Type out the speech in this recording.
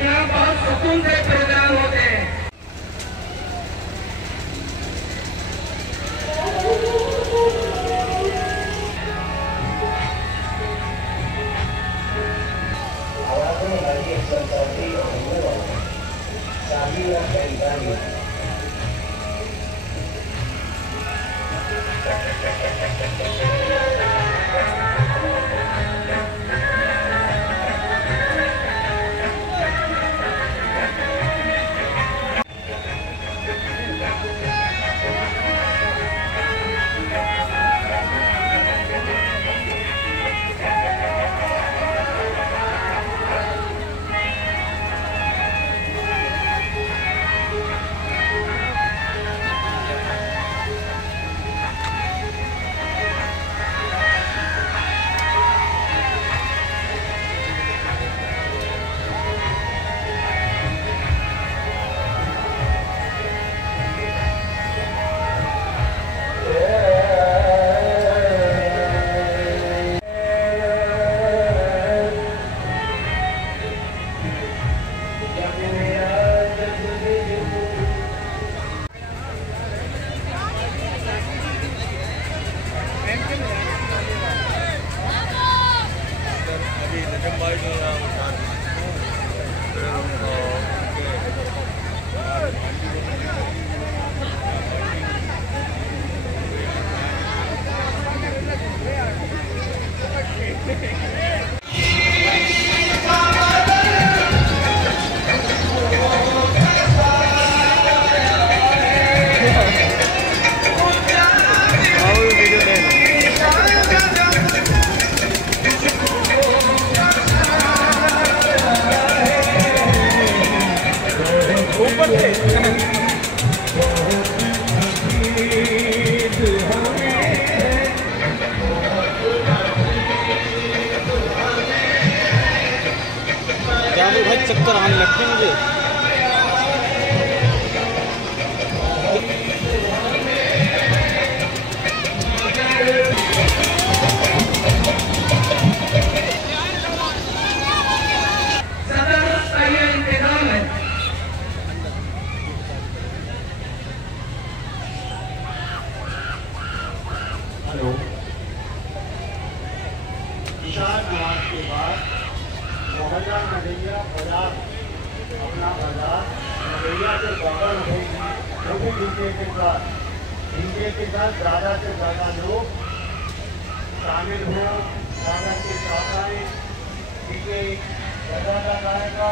यहाँ बहुत सुकून से प्रोग्राम होते हैं। भाई चक्कर आने लगते हैं मुझे। हेलो। ईशान नमाज के बाद मोहल्ला नगैया बाजार अपना बाजार नगैया से बगल होगी, जो भी डीजे के साथ ज़्यादा से ज़्यादा लोग शामिल हो, ज़्यादा से ज़्यादा डीजे बजाया जाएगा।